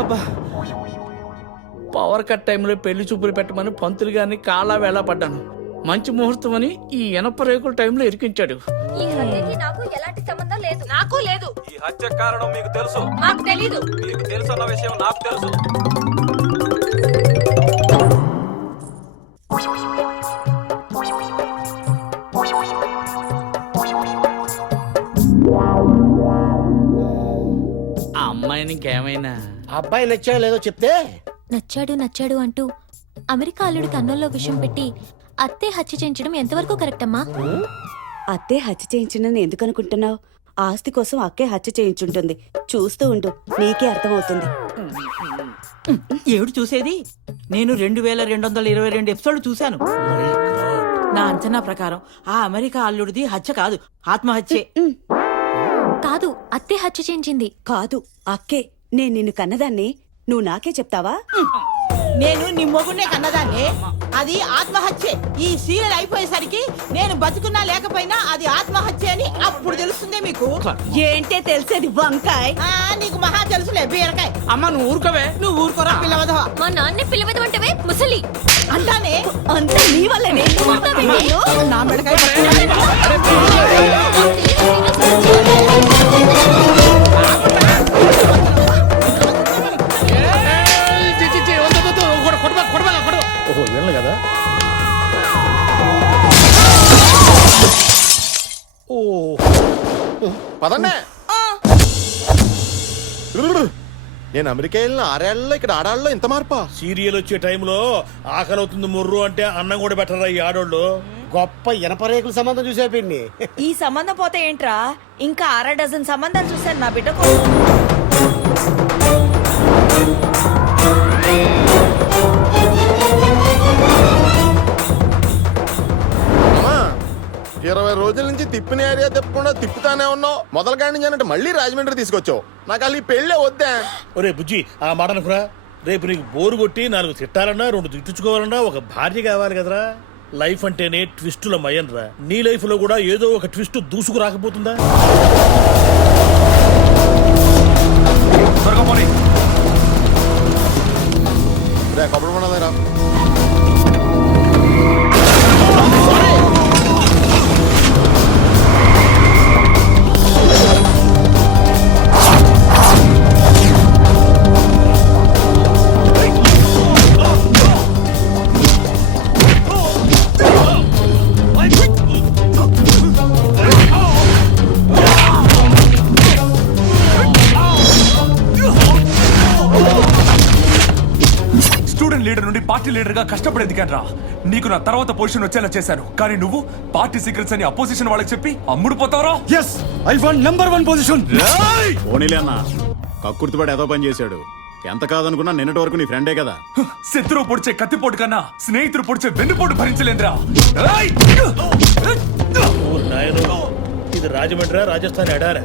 అబ్బా, power cut టైంలో పెళ్లి చూపులు పెట్టమని పంతులు గారిని కాలా వేళ పడ్డాను. మంచి ముహూర్తం అని ఈ ఇనప రేకుల టైంలో ఇరికించాడు. ఈ హత్యకి నాకు ఎలాంటి సంబంధం లేదు. నాకు లేదు. ఈ హత్య కారణం మీకు తెలుసు. నాకు తెలీదు. మీకు తెలుసన్న విషయం నాకు తెలుసు. ఆ అమ్మాయిని ఇంకేమైనా అబ్బాయి నచ్చా లేదో చెప్తే నచ్చాడు నచ్చాడు అంటూ అమెరికా అల్లుడి కన్నుల్లో విషయం పెట్టి అత్తే హత్య చేయించడం ఎంతవరకు కరెక్ట్ అమ్మా? అత్తే హత్య చేయించిందని ఎందుకు అనుకుంటున్నావు? ఆస్తి కోసం అక్కే హత్య చేయించుంటుంది. చూస్తూ ఉండు, నీకే అర్థమవుతుంది. ఏమిటి చూసేది? నేను 2222 ఎపిసోడ్లు చూశాను. నా అంచనా ప్రకారం ఆ అమెరికా అల్లుడిది హత్య కాదు, ఆత్మహత్యే. కాదు, అత్తే హత్య చేయించింది. కాదు, అక్కే. నేను నిన్ను కన్నదాన్ని, నువ్వు నాకే చెప్తావా? నేను నీ మొగుడినే కన్నదాన్ని. అది ఆత్మహత్యే. ఈ సీరియల్ అయిపోయేసరికి నేను బతుకున్నా లేకపోయినా అది ఆత్మహత్య అని అప్పుడు తెలుస్తుందే మీకు. ఏంటే తెలిసేది వంకాయ్? నీకు మహా తెలుసులే బీరకాయ. అమ్మ నువ్వు ఊరుకోవే. నువ్వు ఊరుకోరా పిల్లవదవా. మా నాన్నే పిల్లవదమంటవే ముసలి. అంటానే అంతా నీ వల్లనే. నా మెడకాయ ఓహో వినలు కదా. ఓ పదండి. నేను అమెరికా వెళ్ళిన 6 ఏళ్లలో ఇక్కడ ఆడాళ్ళలో ఇంత మార్పా? సీరియల్ వచ్చే టైంలో ఆకలి అవుతుంది ముర్రు అంటే అన్నం కూడా పెట్టరా ఈ ఆడోళ్ళు. గొప్ప ఇనప రేకుల సంబంధం చూసే పిన్ని. ఈ సంబంధం పోతే ఏంట్రా, ఇంకా 6 డజన్ సంబంధాలు చూశాను నా బిడ్డకు. అమ్మా 20 రోజుల నుంచి తిప్పిన ఏరియా తిప్పకుండా తిప్పుతానే ఉన్నావు. మొదల కాడి నుంచి అంటే మళ్ళీ రాజమండ్రి తీసుకొచ్చావు. నాకు అసలు ఈ పెళ్ళే వద్దా? ఒరే బుజ్జి ఆ మాట అనుకురా. రేపు నీకు బోరు కొట్టి 4 తిట్టాలన్నా 2 తిట్టించుకోవాలన్నా ఒక భార్య కావాలి కదరా. లైఫ్ అంటేనే ట్విస్టుల మయంరా. నీ లైఫ్ లో కూడా ఏదో ఒక ట్విస్ట్ దూసుకు రాకపోతుందా? కొబ్బరి మనలేరా? లీడర్ నుండి పార్టీ లీడర్ గా కష్టపడేది కదరా. నీకు నా తర్వాత పొజిషన్ వచ్చేలా చేశాను, కానీ నువ్వు పార్టీ సీక్రెట్స్ అని అపోజిషన్ వాళ్ళకి చెప్పి అమ్ముడు పోతావరా? Yes, I want number 1 position. ఓనిలే అన్న, కక్కుర్తిపడి ఏదో పని చేశాడు. ఎంత కాదనుకున్నా నిన్నటి వరకు నీ ఫ్రెండే కదా. శత్రువు పొడిచే కత్తిపోటు కన్నా స్నేహితుడు పొడిచే వెన్నుపోటు భరించలేదురా. ఇది రాజమండ్రి రాజస్థాన్ ఎడారా?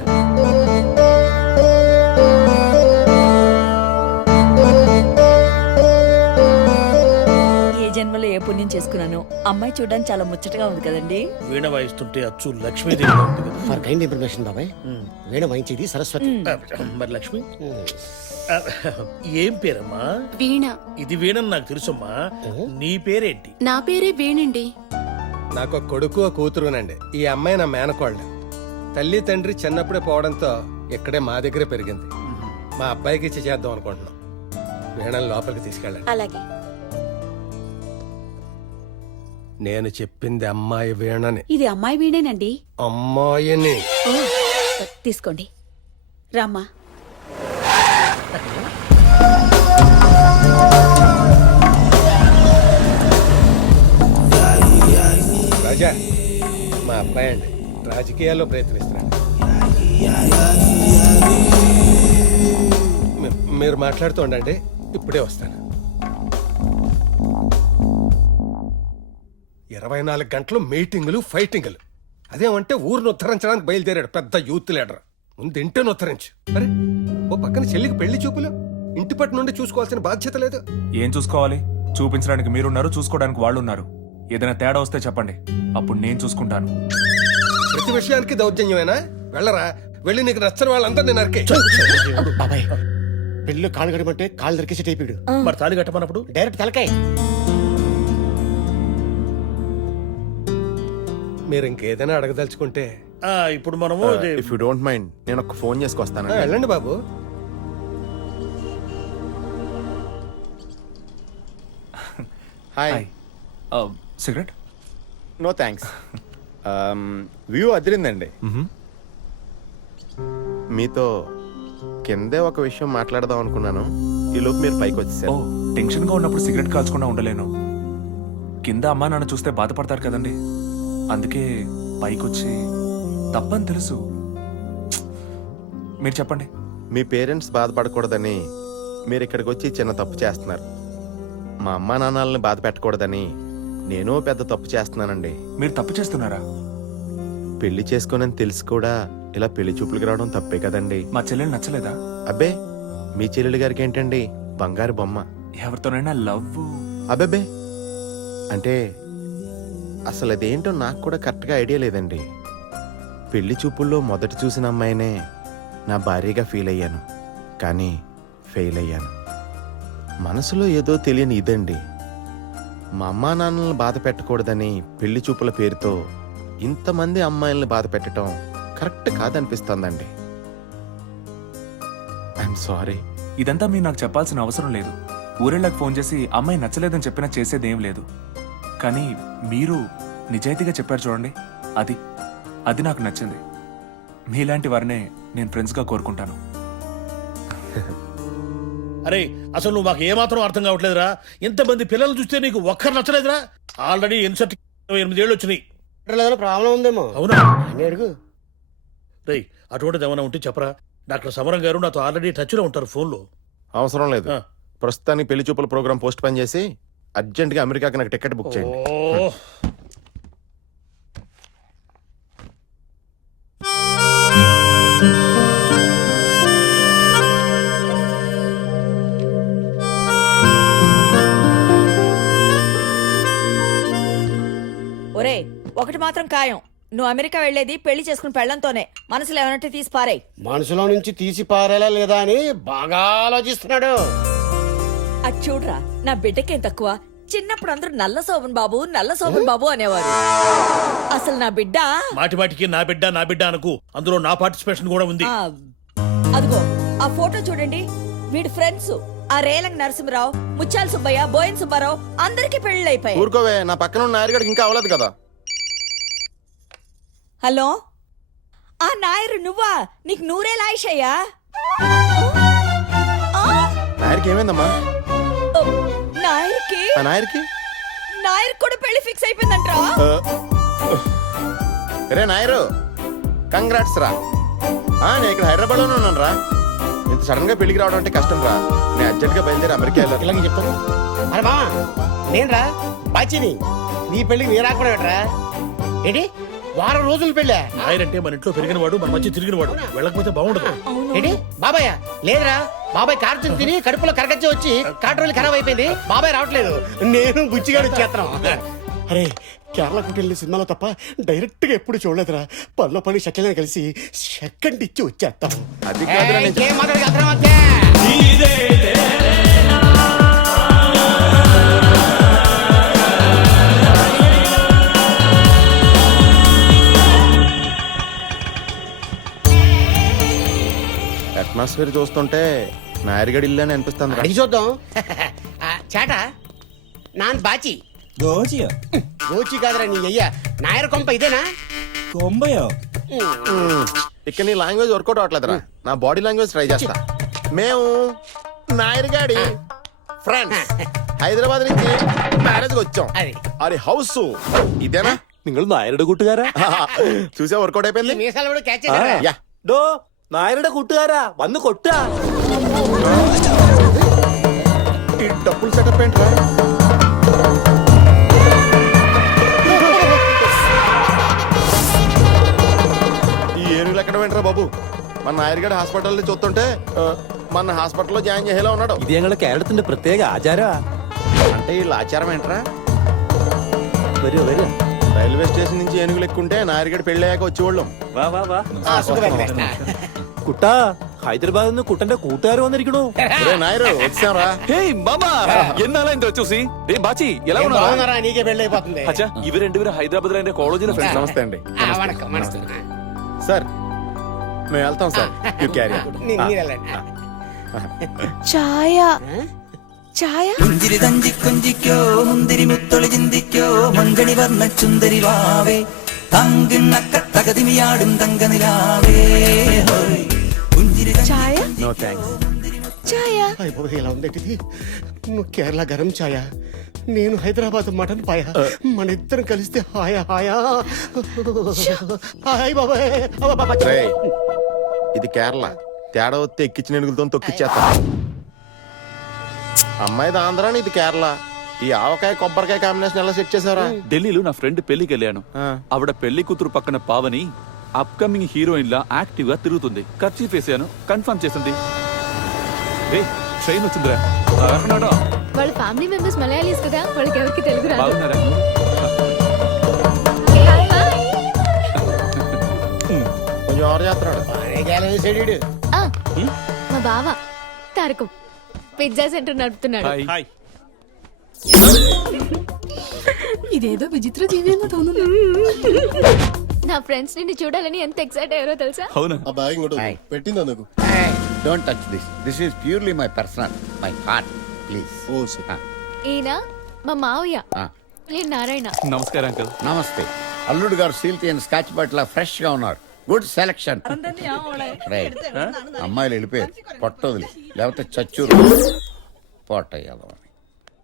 జన్మలో ఏ పుణ్యం చేసుకున్నాను. అమ్మాయి చూడడానికి చాలా ముచ్చటగా ఉంది కదండి. వీణ వాయిస్తుంటే అచ్చు లక్ష్మీదేవి ఉంది కదా. ఫర్ కైండ్ ఇన్ఫర్మేషన్ బాబాయ్, వీణ వాయించేది సరస్వతి. మరి లక్ష్మి ఏం పేరమ్మా? వీణ. ఇది వీణని నాకు తెలుసమ్మా. నీ పేరేంటి? నా పేరే వేణండి. నాకు కొడుకు కూతురునండి. ఈ అమ్మాయి నా మేనకోళ్ళ. తల్లి తండ్రి చిన్నప్పుడే పోవడంతో ఇక్కడే మా దగ్గరే పెరిగింది. మా అబ్బాయికి ఇచ్చి చేద్దాం అనుకుంటున్నాం. వీణని లోపలికి తీసుకెళ్ళండి. అలాగే. నేను చెప్పింది అమ్మాయి వీణని. ఇది అమ్మాయి వీణేనండి. అమ్మాయిని తీసుకోండి, రామ్మా. రాజా, మా అబ్బాయి అండి, రాజకీయాల్లో ప్రయత్నిస్తున్నాడు. మీరు మాట్లాడుతూ ఉండండి, ఇప్పుడే వస్తాను. 24 గంటలు మీటింగులు ఫైటింగులు. అదేమంటే ఊరిని ఉత్తరించడానికి బయలుదేరాడు పెద్ద యూత్ లీడర్. ముందు ఇంటిని ఉత్తరించు. అరే, ఓ పక్కన చెల్లికి పెళ్లి చూపులు. ఇంటి పట్టు నుండి చూసుకోవాల్సిన బాధ్యత లేదు. ఏం చూసుకోవాలి? చూపించడానికి మీరున్నారు, చూసుకోవడానికి వాళ్ళు ఉన్నారు. ఏదైనా తేడా వస్తే చెప్పండి, అప్పుడు నేను చూసుకుంటాను. ప్రతి విషయానికి దౌర్జన్యమేనా? వెళ్ళరా, వెళ్ళి నీకు నచ్చని వాళ్ళంతా నేను నరికే. బాబాయ్, పెళ్లిలో కాళ్ళు గడమంటే కాళ్ళు నరికేసి టైపాడు. మరి తాళి కట్టమన్నప్పుడు డైరెక్ట్ తలకాయ. మీరు ఇంకేదైనా అడగదలుచుకుంటే ఇప్పుడు మనము ఇఫ్ యూ డోంట్ మైండ్ నేను ఒక ఫోన్ చేసుకొస్తాను. వెళ్ళండి బాబు. Hi. Cigarette? No thanks. View అదిరిందండి. మీతో కిందే ఒక విషయం మాట్లాడదాం అనుకున్నాను. ఈ లోపు మీరు పైకి వచ్చేసారు. టెన్షన్ గా ఉన్నప్పుడు సిగరెట్ కాల్చకుండా ఉండలేను. కింద అమ్మా నాన్న చూస్తే బాధపడతారు కదండి, అందుకే పైకొచ్చి తప్పని తెలుసు. మీరు చెప్పండి. మీ పేరెంట్స్ బాధపడకూడదని మీరు ఇక్కడికి వచ్చి చిన్న తప్పు చేస్తున్నారు. మా అమ్మా నాన్నల్ని బాధ పెట్టకూడదని నేను పెద్ద తప్పు చేస్తున్నానండి. మీరు తప్పు చేస్తున్నారా? పెళ్లి చేసుకోనని తెలిసి కూడా ఇలా పెళ్లి చూపులకు రావడం తప్పే కదండి. మా చెల్లెలు నచ్చలేదా? అబ్బే, మీ చెల్లెలు గారికి ఏంటండి బంగారు బొమ్మ. ఎవరితోనైనా లవ్? అబ్బే, అంటే అసలు అదేంటో నాకు కూడా కరెక్ట్గా ఐడియా లేదండి. పెళ్లి చూపుల్లో మొదట చూసిన అమ్మాయినే నా భార్యగా ఫీల్ అయ్యాను, కానీ ఫెయిల్ అయ్యాను. మనసులో ఏదో తెలియని ఇదండి. మా అమ్మా నాన్నలను బాధ పెట్టకూడదని పెళ్లి చూపుల పేరుతో ఇంతమంది అమ్మాయిల్ని బాధ పెట్టడం కరెక్ట్ కాదనిపిస్తోందండి. I'm sorry. ఇదంతా మీరు నాకు చెప్పాల్సిన అవసరం లేదు. ఊరేళ్ళకి ఫోన్ చేసి అమ్మాయి నచ్చలేదని చెప్పినా చేసేదేం లేదు. కానీ మీరు నిజాయితీగా చెప్పారు చూడండి, అది నాకు నచ్చింది. మీలాంటి వారినే నేను ఫ్రెండ్స్గా కోరుకుంటాను. అరే అసలు నువ్వు మాకు ఏమాత్రం అర్థం కావట్లేదురా. ఇంతమంది పిల్లలు చూస్తే నీకు ఒక్కరు నచ్చలేదురా? ఆల్రెడీ ఇన్సర్ట్ 28 ఏళ్ళు వచ్చినాయి. ప్రాబ్లం ఉందేమో. అవునా? అని అడుగు. రేయ్, అటువంటిది ఏమైనా ఉంటే చెప్పరా. డాక్టర్ సమరం గారు నాతో ఆల్రెడీ టచ్లో ఉంటారు ఫోన్లో. అవసరం లేదు. ప్రస్తుతానికి పెళ్లి చూపుల ప్రోగ్రామ్ పోస్ట్ పోన్ చేసి అర్జెంట్గా అమెరికాకి నాకు టికెట్ బుక్ చేయండి. ఓ ఒరే, ఒకటి మాత్రం ఖాయం, నువ్వు అమెరికా వెళ్లేది పెళ్లి చేసుకుని పెళ్లంతోనే. మనసులో ఏమన్నట్టు తీసి పారేయ్. మనసులో నుంచి తీసి పారేలా లేదా అని బాగా ఆలోచిస్తున్నాడు. అది చూడరా, నా బిడ్డకేం తక్కువ. చిన్నప్పుడు అందరూ నల్ల శోభన్ బాబు అనేవారు. అసలు నా బిడ్డ మాటి మాటికి నా బిడ్డ అనుకు. అందులో నా పార్టిసిపేషన్ కూడా ఉంది. అదిగో ఆ ఫోటో చూడండి. వీడి ఫ్రెండ్స్ ఆ రేలంగ్ నరసింహరావు, ముత్యాల సుబ్బయ్య, బోయన్ సుబ్బారావు అందరికి పెళ్లి అయిపోయాయి. ఊరుకోవే, నా పక్కన ఉన్న నాయరుడికి ఇంకా అవ్వలేదు కదా. హలో, ఆ నాయరు నువ్వా? నీకు నూరేళ్ళ ఆయుషయ్యా? నాయరికి ఏమైందమ్మా? నాయర్కి ఆ నాయరికి కూడా పెళ్లి ఫిక్స్ అయిపోయిందంట్రా. రే నాయరు, కంగ్రాట్స్ రా. నేను ఇక్కడ హైదరాబాద్ లోనే ఉన్నాను రా. ఇంత సడన్ గా పెళ్లికి రావడం అంటే కష్టం రా. నేను అర్జెంట్ గా బయలుదేరి అమెరికా వెళ్ళాలి. ఇలాగే చెప్తాను. అరే మా నేను రా బాచిని, నీ పెళ్లికి నీ రాకుండా ఏంటి వారం రోజులు పెళ్ళా? నాయరంటే మన ఇంట్లో పెరిగిన వాడు, మన మధ్య తిరిగిన వాడు. వెళ్ళకపోతే బాగుండదు. ఏంటి బాబాయ్? లేదురా, బాబాయ్ కార్తీక్ తిని కడుపులో కరగచ్చి వచ్చి కాట్రోలు ఖరాబ్ అయిపోయింది. బాబాయ్ రావట్లేదు, నేను బుచ్చిగాడు వచ్చేస్తాను. అరే కేరళ కుటెళ్ళి సినిమాలో తప్ప డైరెక్ట్ గా ఎప్పుడు చూడలేదురా. పనిలో పని షకిల్ కలిసి సెకండ్ ఇచ్చి వచ్చేస్తాం. అది కాదురా నేను ఏం మాట్లాడగలుగుతారా మధ్య? అట్మాస్ఫియర్ చూస్తుంటే నాయర్గడి ఇల్లు అని అనిపిస్తుంది. అడిగి చూద్దాం. చేట నాన్ బాచి గోచి కాదురా నీ అయ్యా. నాయర్ కొంప ఇదేనా? ఇక్కడ నీ లాంగ్వేజ్ వర్కౌట్ అవట్లేదురా. నా బాడీ లాంగ్వేజ్ ట్రై చేస్తా. మేము నాయర్గాడి ఫ్రెండ్స్ హైదరాబాద్ నుంచి మ్యారేజ్ వచ్చాం. అది హౌస్ ఇదేనా? നിങ്ങൾ നായരുടെ കൂട്ടുകാരാ? చూసా వర్కౌట్ అయిపోయింది. మీసాలు కూడా క్యాచ్ చేశారా? యా, ഡോ നായരുടെ കൂട്ടുകാരാ, വന്ന് കൊട്ടാ. ఈ డబ్బులు సెటప్ ఏంట్రా? ఈ ఏనుగులు ఎక్కడ వెంటరా బాబు? మన నాయర్గడ్ హాస్పిటల్ చూస్తుంటే మన హాస్పిటల్లో జాయిన్ చేసేలా ఉన్నాడు. ഇത് ഞങ്ങളുടെ കേരളത്തിന്റെ പ്രത്യേക ആചാരമാ. అంటే వీళ్ళ ఆచారం ఏంట్రా? വരൂ വരൂ. రైల్వే స్టేషన్ నుంచి ఏనుగులు ఎక్కుంటే నాయర్గడ్ పెళ్ళయ్యాక వచ్చేవాళ్ళం. വാ വാ വാ. ఆ, సుఖ వెంకటేష్. കുട്ടാ ഹൈദരാബാദിൽ നിന്ന് കുട്ടന്റെ കൂട്ടുകാർ വന്നിരിക്കണു నాయరు వచ్చారా ഹേയ് മാമാ എന്നാളെ എന്താ చూసి రే బాచి ఎలా ఏం ఉన్నావు బాగున్నారా నీకే పెళ్ళైపోతుంది అచ్చా ఇవి రెండుగురు హైదరాబాద్ లో కాలేజీలో ఫ్రెండ్స్ నమస్తే అండి వణకం వణకం సార్ మేము వెళ్తాం సార్ యూ క్యారీ మీరు వెళ్ళండి ఛాయ ఛాయ പുഞ്ചിരി തഞ്ചി കൊഞ്ചിക്കോ മുന്തിരി മുത്തൊളി ചിന്തിക്കോ മങ്കണി വർണ്ണ ചുന്ദരി വാവേ തങ്കിണ്ണക്ക തകതിമിയാടും തങ്കനിലാവേ ഹോയ് പുഞ്ചിരി ఛాయ నో థ్యాంక్స్ ఛాయ అయిపోయి ఇలా ఉందేంటి ఇది? నువ్వు కేరళ గరం ఛాయ నేను హైదరాబాద్ మటన్ పాయ మన ఇద్దరం కలిస్తే హాయా హాయా హాయ్ బాబాయ్ రేయ్, ఇది కేరళ తేడా వస్తే ఎక్కించిన ఎనుగులతో తొక్కిచ్చేస్తా అమ్మాయిది ఆంధ్ర ఇది కేరళ ఈ ఆవకాయ కొబ్బరికాయ కాంబినేషన్ ఎలా సెట్ చేశారా ఢిల్లీలో నా ఫ్రెండ్ పెళ్లికి వెళ్ళాను ఆవిడ పెళ్లి కూతురు పక్కన పావని అప్కమింగ్ హీరోయిన్ లా యాక్టివ్ గా తిరుగుతుంది ఖర్చు వేసాను కన్ఫర్మ్ చేసింది ట్రైన్ వచ్చిందిరా రాకున్నాడా? వాళ్ళ ఫ్యామిలీ మెంబర్స్ మలయాళీస్ కదా వాళ్ళకి ఎవరికి తెలుగు రాదు బాగున్నారా కొంచెం ఎవరు చేస్తున్నాడు ఆ, మా బావ తారకం పిజ్జా సెంటర్ నడుపుతున్నాడు హాయ్ ఇదేదో విచిత్ర జీవి అని తోന്നുంది నా ఫ్రెండ్స్ నిన్ను చూడాలని ఎంత ఎక్సైట్ అయ్యారో తెలుసా అవునా పెట్టింది అందుకు don't touch this this is purely my personal my heart please ఈయన మా మావయ్య నేను నారాయణ నమస్కారం అంకల్ నమస్తే అల్లుడు గారు సీల్ తీయని స్కాచ్ బట్ల ఫ్రెష్ గా ఉన్నారు గుడ్ సెలక్షన్ రైట్ అమ్మాయిలు వెళ్ళిపోయారు పొట్టొదిలి లేకపోతే చచ్చూరు పొట్టయ్యాలి